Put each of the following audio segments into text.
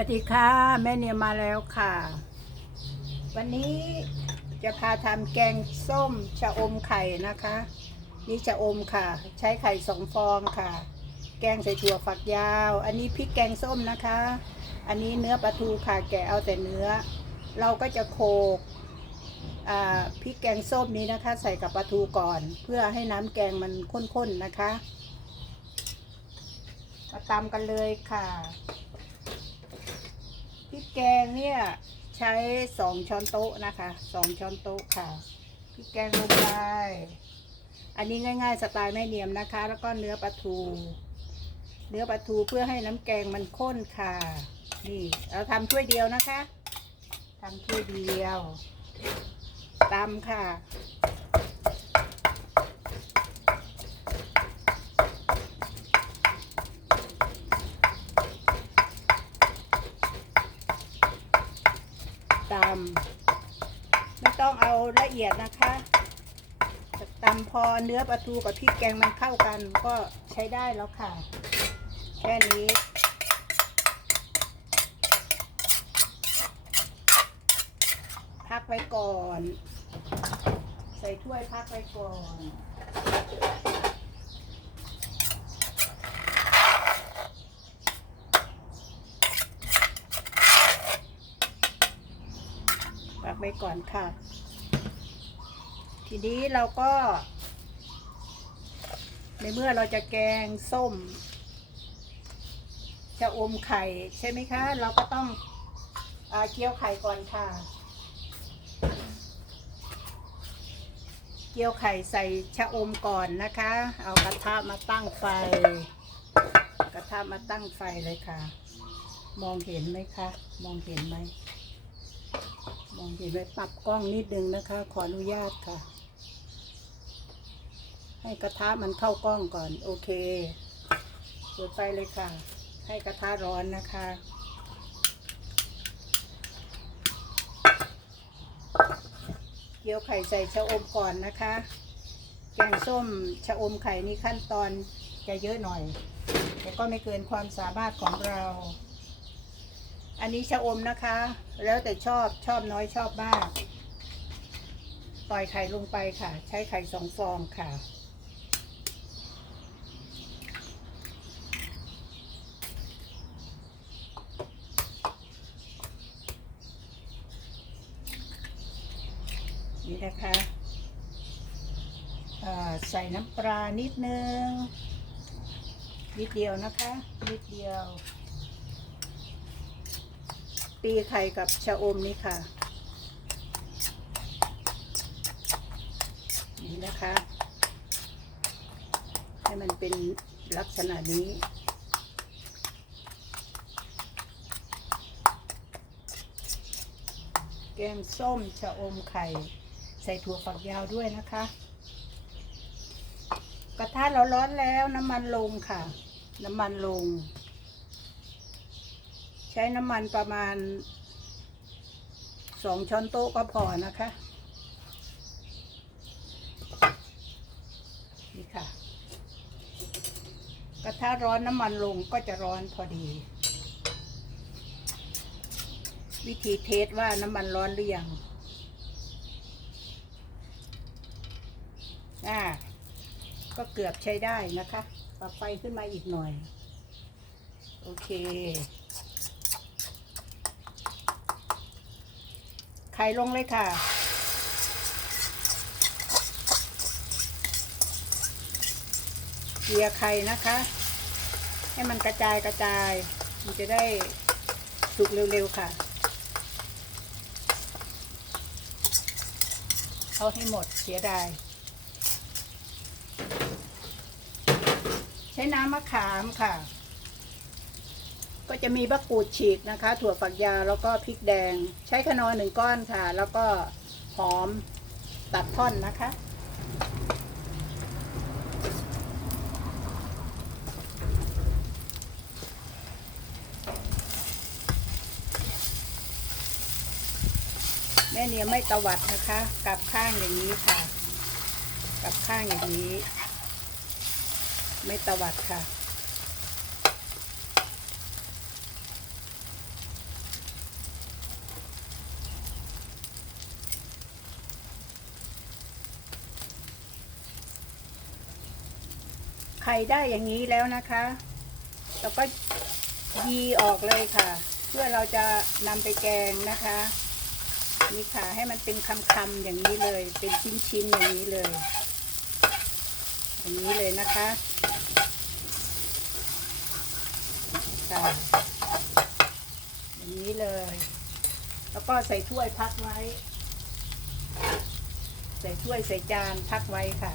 วัสดีค่ะ แม่เนียมาแล้วค่ะ วันนี้จะพาทำแกงส้มชะอมไข่นะคะ นี่ชะอมค่ะ ใช้ไข่สองฟองค่ะ แกงใส่ถั่วฝักยาว อันนี้พริกแกงส้มนะคะ อันนี้เนื้อปลาทูค่ะแกะเอาแต่เนื้อ เราก็จะโขลกพริกแกงส้มนี้นะคะ ใส่กับปลาทูก่อน เพื่อให้น้ำแกงมันข้นๆนะคะมาตำกันเลยค่ะ พริกแกงเนี่ยใช้สองช้อนโต๊ะนะคะสองช้อนโต๊ะค่ะพริกแกงลงไปอันนี้ง่าย ๆ สไตล์แม่เนียมนะคะ แล้วก็เนื้อปลาทู เนื้อปลาทูเพื่อให้น้ำแกงมันข้นค่ะ นี่เราทำถ้วยเดียวนะคะทำถ้วยเดียวตำค่ะ ตำไม่ต้องเอา ละเอียดนะคะตำพอเนื้อปลาทูกับพริกแกงมันเข้ากันก็ใช้ได้แล้วค่ะ แค่นี้พักไว้ก่อน ใส่ถ้วยพักไว้ก่อนพักไว้ก่อนค่ะ ทีนี้เราก็ ในเมื่อเราจะแกงส้ม จะอมไข่ใช่ไหมคะ เราก็ต้องอาเจียวไข่ก่อนค่ะเจียวไข่ใส่ชะอมก่อนนะคะ เอากระทะมาตั้งไฟ กระทะมาตั้งไฟเลยค่ะ มองเห็นไหมคะ มองเห็นไหมมองเห็นไว้ปรับกล้องนิดนึงนะคะ ขออนุญาตค่ะ ให้กระทะมันเข้ากล้องก่อน โอเคเปิดไฟเลยค่ะ ให้กระทะร้อนนะคะเกี๊ยวไข่ใส่ชะอมก่อนนะคะ แกงส้มชะอมไข่นี่ขั้นตอนจะเยอะหน่อย แต่ก็ไม่เกินความสามารถของเรา อันนี้ชะอมนะคะ แล้วแต่ชอบชอบน้อยชอบมาก ปล่อยไข่ลงไปค่ะ ใช้ไข่สองฟองค่ะ นี่นะคะอ่าใส่น้ำ ปลานิดนึง นิดเดียวนะคะ นิดเดียวตีไข่กับชะอมนี่ค่ะ นี่นะคะ ให้มันเป็นลักษณะนี้แกงส้มชะอมไข่ ใส่ถั่วฝักยาวด้วยนะคะ กระทะเราร้อนแล้วน้ำมันลงค่ะ น้ำมันลง ใช้น้ำมันประมาณสองช้อนโต๊ะก็พอนะคะ นี่ค่ะ กระทะร้อนน้ำมันลงก็จะร้อนพอดี วิธีเทสว่าน้ำมันร้อนหรือยังอ่า ก็เกือบใช้ได้นะคะปรับไฟขึ้นมาอีกหน่อย โอเค ไข่ลงเลยค่ะ เกลี่ยไข่นะคะ ให้มันกระจายกระจาย มันจะได้สุกเร็วๆค่ะเอาให้หมดเสียดาย ช้น้ำมะขามค่ะ ก็จะมีบะกรูดฉีกนะคะ ถั่วฝักยาวแล้วก็พริกแดง ใช้ขนอหนึ่งก้อนค่ะ แล้วก็หอมตัดท่อนนะคะแม่เนียไม่ตวัดนะคะ กลับข้างอย่างนี้ค่ะ กลับข้างอย่างนี้ ไม่ตวัดค่ะ ไข่ได้อย่างนี้แล้วนะคะเราก็ยีออกเลยค่ะ เพื่อเราจะนำไปแกงนะคะนี่ค่ะให้มันเป็นคำคำอย่างนี้เลย เป็นชิ้นชิ้นอย่างนี้เลย อย่างนี้เลยนะคะ ค่ะอย่างนี้เลย แล้วก็ใส่ถ้วยพักไว้ ใส่ถ้วยใส่จานพักไว้ค่ะ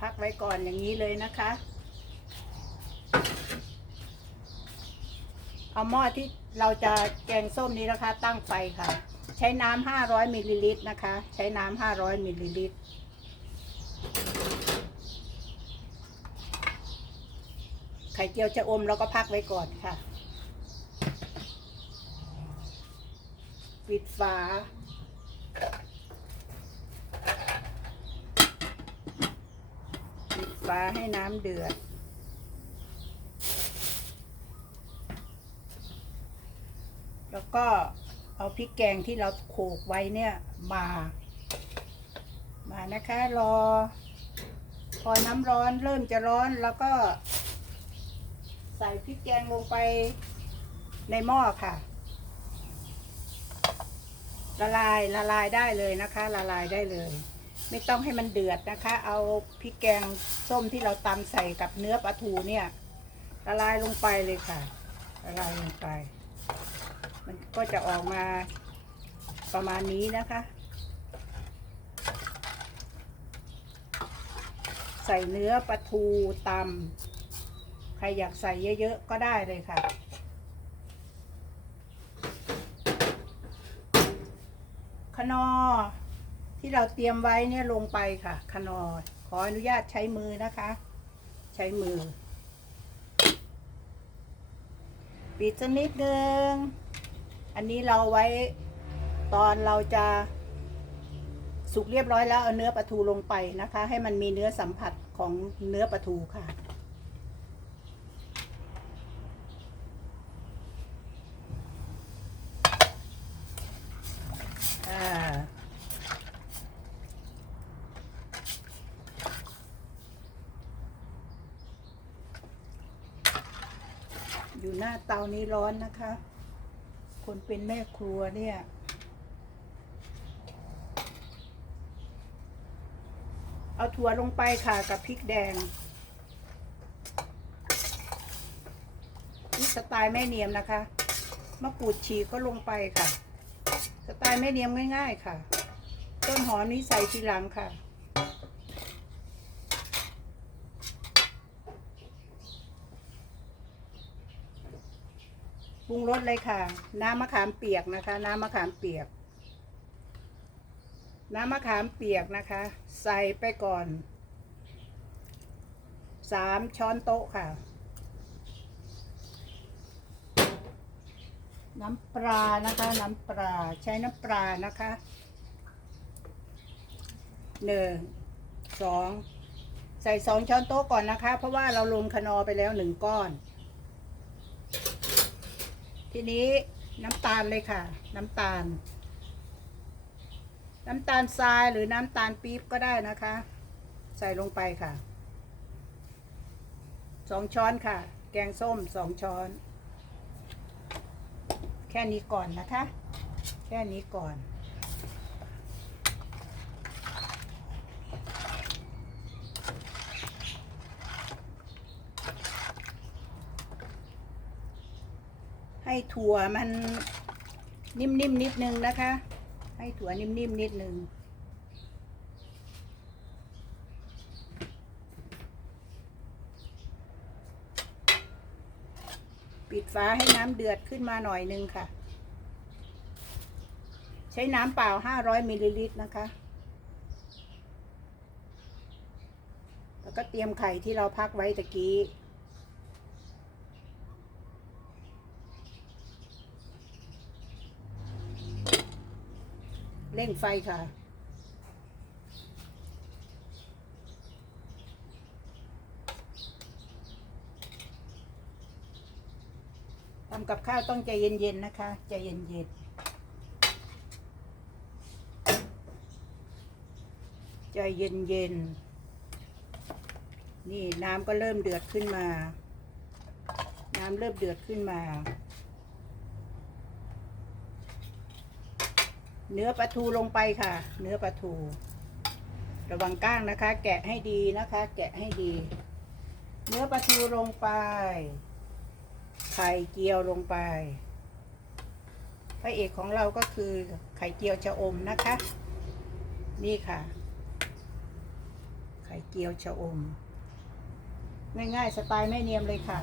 พักไว้ก่อนอย่างนี้เลยนะคะ เอาหม้อที่เราจะแกงส้มนี้นะคะ ตั้งไฟค่ะ ใช้น้ำห้าร้อยมิลลิลิตรนะคะ ใช้น้ำห้าร้อยมิลลิลิตร ไข่เจียวจะอมเราก็พักไว้ก่อนค่ะ ปิดฝาปิดฝาให้น้ำเดือดแล้วก็เอาพริกแกงที่เราโขลกไว้เนี่ยมา นะคะ รอ พอน้ำร้อนเริ่มจะร้อนแล้วก็ ใส่พริกแกงลงไปในหม้อค่ะ ละลายละลายได้เลยนะคะ ละลายได้เลย ไม่ต้องให้มันเดือดนะคะ เอาพริกแกงส้มที่เราตำใส่กับเนื้อปลาทูเนี่ย ละลายลงไปเลยค่ะ ละลายลงไป มันก็จะออกมาประมาณนี้นะคะ ใส่เนื้อปลาทูตำใครอยากใส่เยอะๆก็ได้เลยค่ะ ขนอ ที่เราเตรียมไว้เนี่ยลงไปค่ะ ขนอ ขออนุญาตใช้มือนะคะ ใช้มือ ปิดสักนิดนึง อันนี้เราไว้ตอนเราจะ สุกเรียบร้อยแล้วเอาเนื้อปลาทูลงไปนะคะ ให้มันมีเนื้อสัมผัสของเนื้อปลาทูค่ะอ่าอยู่หน้าเตานี้ร้อนนะคะ คนเป็นแม่ครัวเนี่ย เอาถั่วลงไปค่ะกับพริกแดงนี่สไตล์แม่เนียมนะคะ มะกรูดฉีกก็ลงไปค่ะ สไตล์แม่เนียมง่าย ๆค่ะ ต้นหอมนี้ใส่ทีหลังค่ะปรุงรสเลยค่ะ น้ำมะขามเปียกนะคะ น้ำมะขามเปียก น้ำมะขามเปียกนะคะ ใส่ไปก่อนสามช้อนโต๊ะค่ะ น้ำปลานะคะ น้ำปลาใช้น้ำปลานะคะหนึ่งสองใส่สองช้อนโต๊ะก่อนนะคะ เพราะว่าเราลงคนอไปแล้วหนึ่งก้อน ทีนี้น้ำตาลเลยค่ะ น้ำตาล น้ำตาลทรายหรือน้ำตาลปี๊บก็ได้นะคะ ใส่ลงไปค่ะสองช้อนค่ะ แกงส้มสองช้อน แค่นี้ก่อนนะคะ แค่นี้ก่อน ให้ถั่วมันนิ่มๆนิดนึงนะคะ ให้ถั่วนิ่มๆนิดนึงปิดฝาให้น้ำเดือดขึ้นมาหน่อยนึงค่ะ ใช้น้ำเปล่า 500มิลลิลิตรนะคะ แล้วก็เตรียมไข่ที่เราพักไว้ตะกี้ เร่งไฟค่ะ ทำกับข้าวต้องใจเย็นๆนะคะ ใจเย็นๆ ใจเย็นๆ นี่น้ำก็เริ่มเดือดขึ้นมา น้ำเริ่มเดือดขึ้นมา เนื้อปลาทูลงไปค่ะ เนื้อปลาทู ระวังก้างนะคะ แกะให้ดีนะคะ แกะให้ดี เนื้อปลาทูลงไป ไข่เจียวลงไป พระเอกของเราก็คือไข่เจียวชะอมนะคะ นี่ค่ะ ไข่เจียวชะอม ง่ายๆสไตล์แม่เนียมเลยค่ะ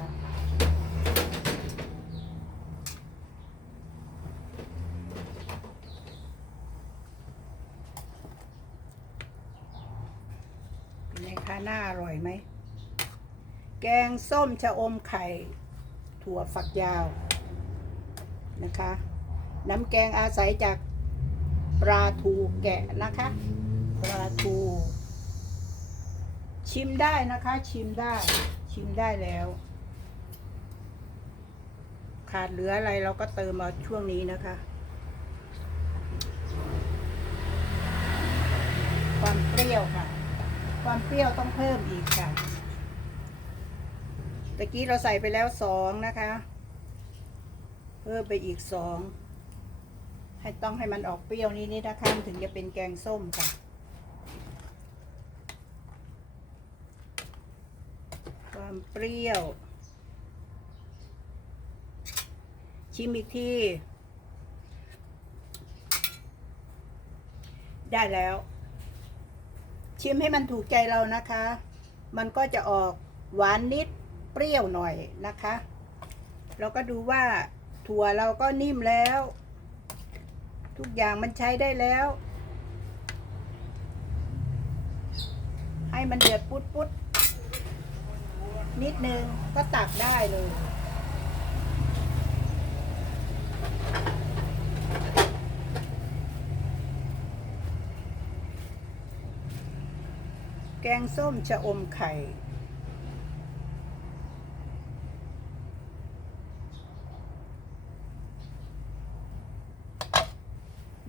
เป็นไงคะน่าอร่อยไหม แกงส้มชะอมไข่ ถั่วฝักยาวนะคะ น้ำแกงอาศัยจากปลาทูแกะนะคะปลาทูชิมได้นะคะชิมได้ชิมได้แล้ว ขาดเหลืออะไรเราก็เติมมาช่วงนี้นะคะ ความเปรี้ยวค่ะ ความเปรี้ยวต้องเพิ่มอีกค่ะะกี้เราใส่ไปแล้วสองนะคะ เพิ่มไปอีกสองให้ต้องให้มันออกเปรี้ยวนิดๆนะคะถึงจะเป็นแกงส้มค่ะความเปรี้ยว ชิมอีกทีได้แล้ว ชิมให้มันถูกใจเรานะคะ มันก็จะออกหวานนิด เปรี้ยวหน่อยนะคะ เราก็ดูว่าถั่วเราก็นิ่มแล้ว ทุกอย่างมันใช้ได้แล้ว ให้มันเดือดปุ๊ดปุ๊ดนิดนึงก็ตักได้เลยแกงส้มชะอมไข่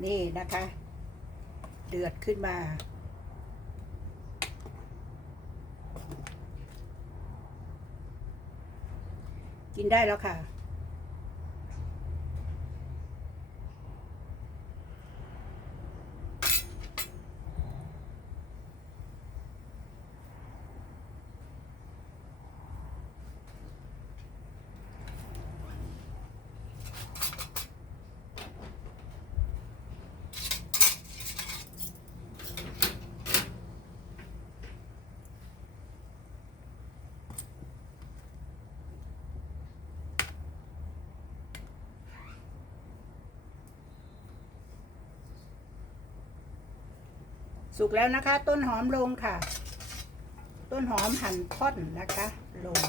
นี่นะคะ เดือดขึ้นมา กินได้แล้วค่ะ สุกแล้วนะคะ ต้นหอมลงค่ะ ต้นหอมหั่นท่อนนะคะ ลง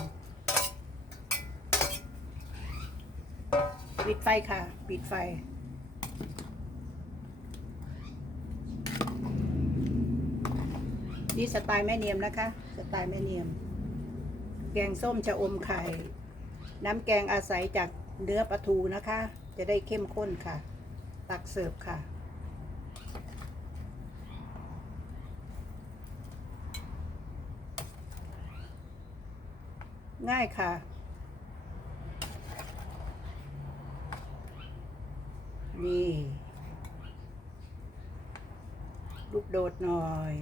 ปิดไฟค่ะ ปิดไฟ นี่สไตล์แม่เนียมนะคะ สไตล์แม่เนียม แกงส้มจะอมไข่ น้ำแกงอาศัยจากเนื้อปลาทูนะคะ จะได้เข้มข้นค่ะ ตักเสิร์ฟค่ะ ง่ายค่ะ นี่ ลูกโดดหน่อย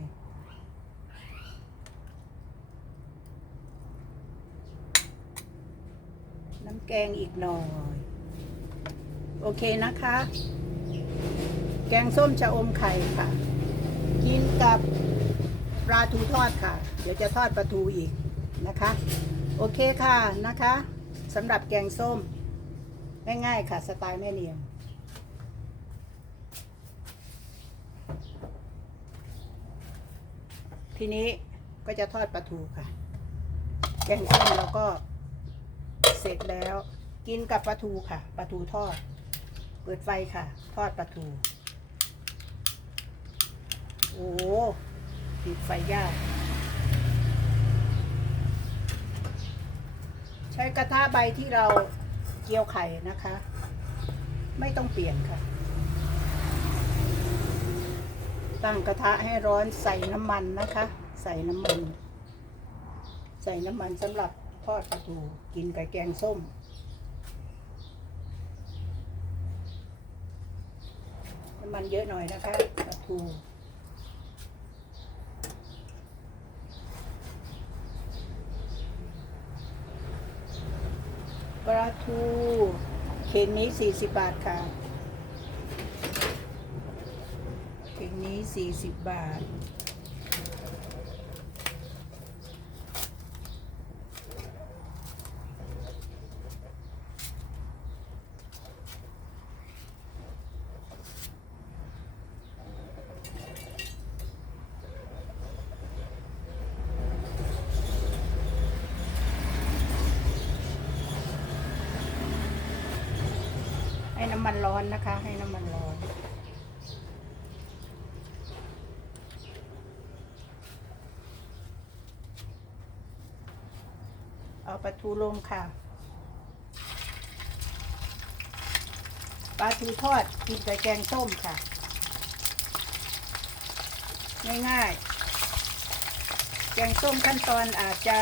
น้ำแกงอีกหน่อย โอเคนะคะ แกงส้มชะอมไข่ค่ะ กินกับปลาทูทอดค่ะ เดี๋ยวจะทอดปลาทูอีกนะคะ โอเคค่ะนะคะสำหรับแกงส้ม ง่ายๆค่ะ สไตล์แม่เนียมทีนี้ก็จะทอดปลาทูค่ะ แกงส้มเราก็เสร็จแล้ว กินกับปลาทูค่ะปลาทูทอด เปิดไฟค่ะ ทอดปลาทูโอ้ปิดไฟยาก ใช้กระทะใบที่เราเจียวไข่นะคะ ไม่ต้องเปลี่ยนค่ะ ตั้งกระทะให้ร้อนใส่น้ำมันนะคะ ใส่น้ำมัน ใส่น้ำมันสำหรับทอดปลาทูกินกับแกงส้มน้ำมันเยอะหน่อยนะคะปลาทู ประทูเข่งนี้สี่สิบบาทค่ะเข่งนี้สี่สิบบาทำมันร้อนนะคะ ให้น้ำมันร้อนเอาปลาทูลงค่ะ ปลาทูทอดกินกับแกงส้มค่ะ ง่ายๆ แกงส้มขั้นตอนอาจจะ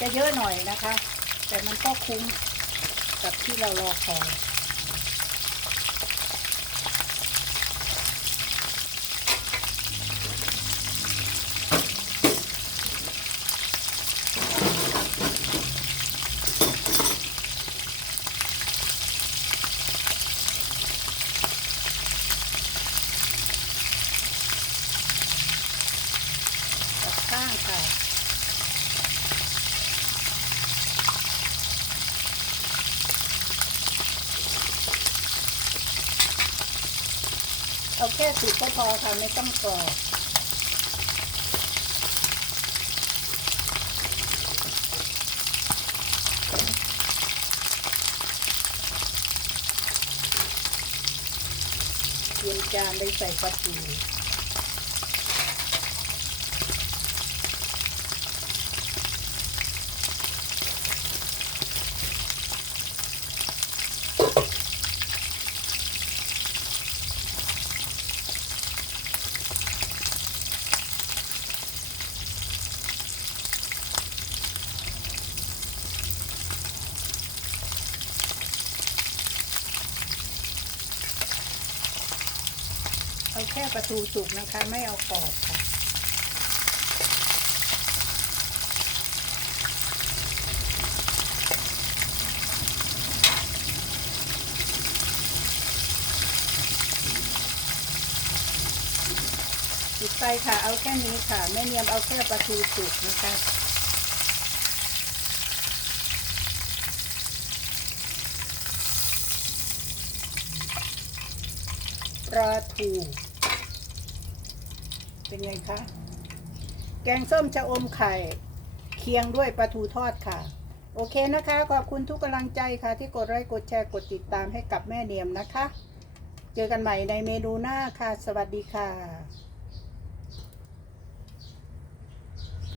จะเยอะหน่อยนะคะ แต่มันก็คุ้ม กับที่เรารอคอยกับข้างค่ะ เอาแค่สุกก็พอค่ะไม่ต้องกรอบเตรียมจานได้ใส่ปลาทู ปลาทูสุกนะคะ ไม่เอากรอบค่ะ ปิดไฟค่ะ เอาแค่นี้ค่ะ แม่เนียมเอาแค่ปลาทูสุกนะคะปลาทู เป็นไงคะ แกงส้มชะอมไข่ เคียงด้วยปลาทูทอดค่ะ โอเคนะคะ ขอบคุณทุกกำลังใจค่ะ ที่กดไลค์กดแชร์กดติดตามให้กับแม่เนียมนะคะ เจอกันใหม่ในเมนูหน้าค่ะ สวัสดีค่ะ